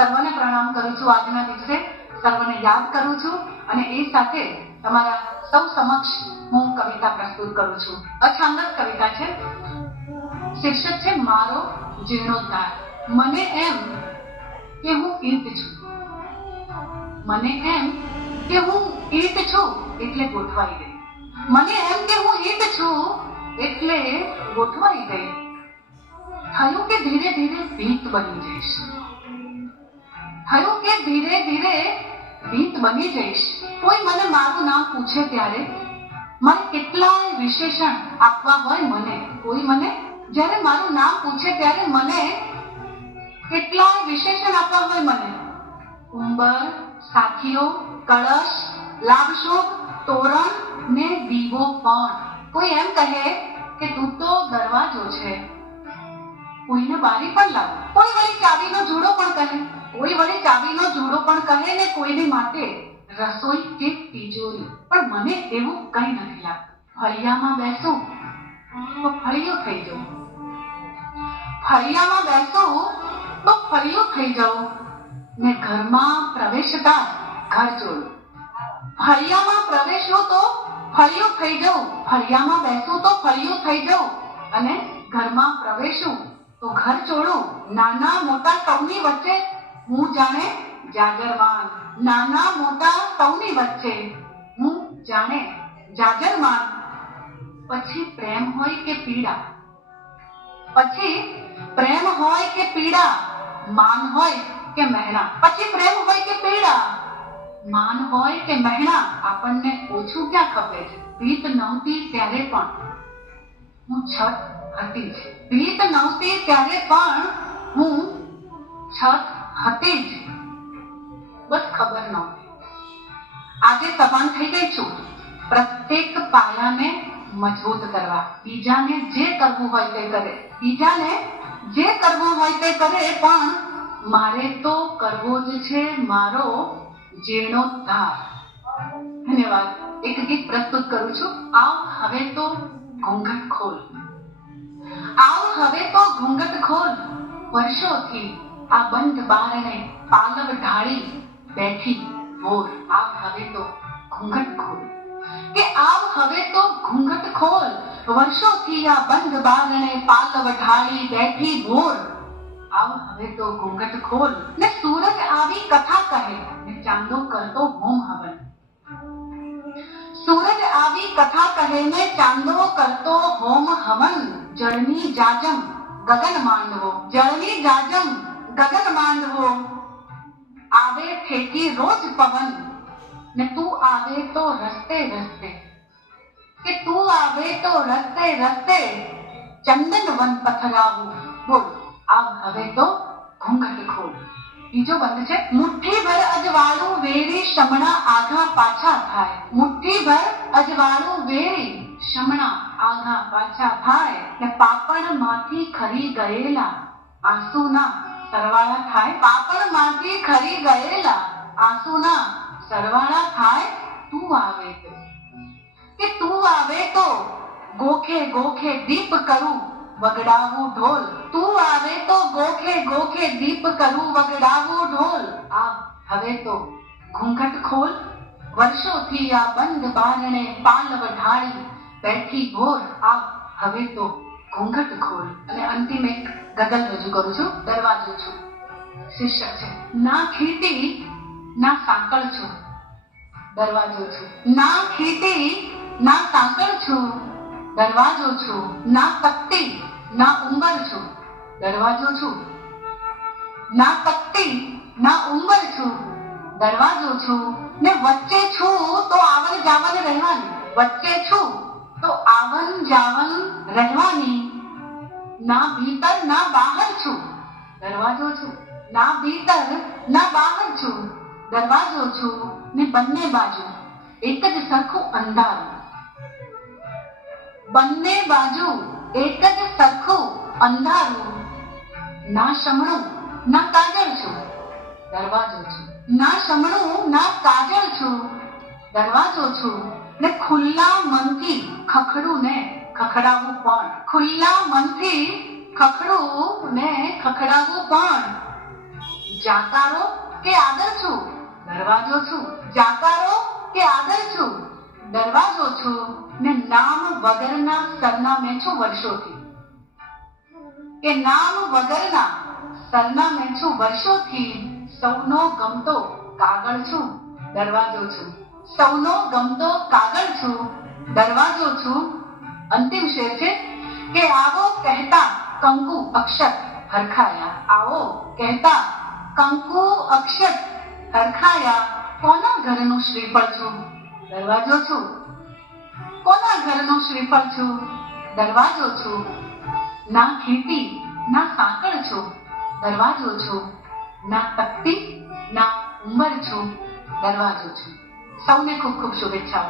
સર્વને પ્રણામ કરું છું આજના દિવસે. સર્વને યાદ કરું છું અને એ સાથે તમારા સૌ સમક્ષ હું કવિતા પ્રસ્તુત કરું છું. અછાંદસ કવિતા છે. શીર્ષક છે, મારો જીર્ણોદ્ધાર મને એમ કે હું ઈંટ છું. મને એમ કે હું ઈંટ છું એટલે ગોઠવાઈ ગઈ. મને એમ કે હું ઈંટ છું એટલે ગોઠવાઈ ગઈ. થયું કે ધીરે ધીરે ભીત બની જઈશ. થયું કે ધીરે ધીરે ભીત બની જઈશ? કોઈ મને મારું નામ પૂછે ત્યારે? મને કેટલાય વિશેષણ આપવા હોય મને. કોઈ મને? જ્યારે મારું નામ પૂછે ત્યારે મને કેટલાય વિશેષણ આપવા હોય મને. ઉંબર, સાથીઓ, કળશ લાભશો તોરણ ને દીવો પણ. કોઈ એમ કહે કે તું તો દરવાજો છે. કોઈને બારી પણ લાવ. કોઈ વળી ચાવીનો જુડો પણ કહે. કોઈ વળી ચાવીનો જુડો પણ કહે ને કોઈને માટે રસોઈ કે તિજોરી. પણ મને એવું કંઈ નથી લાગતું. ફળિયામાં બેસું તો ફળિયો થઈ જાઉં ફળિયામાં બેસો તો ફળિયો થઈ જાઉં ને ઘરમાં પ્રવેશતા ઘર જોડું ફળિયામાં પ્રવેશો તો ફળિયો થઈ જાઉં ફળિયામાં બેસું તો ફળિયો થઈ જાઉં અને ઘરમાં પ્રવેશું તો ઘર ચોડું નાના મોટા સૌની વચ્ચે હું જાણે જાજરમાન નાના મોટા સૌની વચ્ચે. હું જાણે જાજરમાન પછી પ્રેમ હોય કે પીડા? પછી પ્રેમ હોય કે પીડા? માન હોય કે મહેણા? પછી પ્રેમ હોય કે પીડા? માન હોય કે મહેણા? આપણને ઓછું ક્યાં ખપે છે ભીત નહોતી ત્યારે પણ. હું છત હતી. જ ભીત નહોતી ત્યારે પણ હું છત હતી જ બસ ખબર નહોતી આજે સભાન થઈ ગઈ છું પ્રત્યેક પાયાને મજબૂત કરવા બીજાને જે કરવું હોય તે કરે બીજાને જે કરવું હોય તે કરે પણ મારે તો કરવો જ છે મારો જીર્ણોદ્ધાર ધન્યવાદ એક ગીત પ્રસ્તુત કરું છું આવ હવે તો ઘૂંઘટ ખોલ આવ હવે તો ઘૂંઘટ ખોલ વર્ષોથી આ બંધ બારણે પાલવ ઢાળી બેઠી મોર આવ હવે તો ઘૂંઘટ ખોલ કે આવ હવે તો ઘૂંઘટ ખોલ વર્ષોથી આ બંધ બારણે પાલવ ઢાળી બેઠી મોર આવ હવે તો ઘૂંઘટ ખોલ ને સૂરજ આવી કથા કહે ને ચાંદો કરતો હોમ હવન સૂરજ આવી કથા કહે ને ચાંદો કરતો હોમ હવન જળની જાજમ ગગન માંડવો જળની જાજમ ગગન માંડવો આવે ઠેકી રોજ પવન ને તું આવે તો રસ્તે રસ્તે કે તું આવે તો રસ્તે રસ્તે ચંદન વન પથરાવું બોલ આવ હવે તો ઘૂંઘટ ખોલ બીજો બંધ છે મુઠ્ઠીભર અજવાળું વેરી શમણા આઘા પાછા થાય મુઠ્ઠીભર અજવાળું વેરી શમણા આઘા પાછા થાય ને પાપણમાંથી ખરી ગયેલા આંસુના સરવાળા થાય? પાપણમાંથી ખરી ગયેલા. આંસુના, સરવાળા થાય? તું આવે તો. કે તું આવે તો? ગોખે ગોખે દીપ કરું વગડાવું ઢોલ. તું આવે તો ગોખે ગોખે દીપ કરું વગડાવું ઢોલ. આ હવે તો ઘૂંઘટ ખોલ. વર્ષોથી આ બંધ બારણે પાલવ ઢાળી બેઠી ભોર આ હવે તો ઘૂંઘટ ખોલ અને અંતિમ એક ગઝલ રજૂ કરું છું, દરવાજો છું. શીર્ષક છે, ના ખેતી, ના સાંકળ છું. દરવાજો છું. ના ખેતી, ના સાંકળ છું. દરવાજો છું. ના પત્તી, ના ઉંબર છું. દરવાજો છું. ના પત્તી, ના ઉંબર છું. દરવાજો છું. ને વચ્ચે છું તો આવન જાવન રહેવાની. વચ્ચે છું આવન જાવન રહેવાની. ના ભીતર, ના બહાર છું. દરવાજો છું. ના ભીતર, ના બહાર છું. દરવાજો છું ને બંને બાજુ. એક જ સરખું અંધારું. બંને બાજુ એક જ સરખું અંધારું. ના શમણું, ના કાજળ છું. દરવાજો છું. ના શમણું, ના કાજળ છું. દરવાજો છું. ને ખુલ્લા મનથી ખખડું ને ખખડાવું પણ. ખુલ્લા મનથી ખખડું ને ખખડાવું પણ. જાકારો કે આદર છું? દરવાજો છું. જાકારો કે આદર છું? દરવાજો છું. ને નામ વગરના સરનામે છું વર્ષોથી. કે નામ વગરના સરનામે છું વર્ષોથી. સૌનો ગમતો કાગળ છું. દરવાજો છું. સૌનો ગમતો કાગળ છું, દરવાજો છું. અંતિમ શેર છે કે આવો કહેતા કંકુ અક્ષર હરખાયા. આવો કહેતા કંકુ અક્ષર હરખાયા. કોના ઘરનું શ્રીફળ છું? દરવાજો છું. કોના ઘરનું શ્રીફળ છું? દરવાજો છું. ના ખેતી, ના સાંકળ છું. દરવાજો છું. ના તકતી, ના ઉંમર છું. દરવાજો છું. સૌને ખૂબ ખૂબ શુભેચ્છાઓ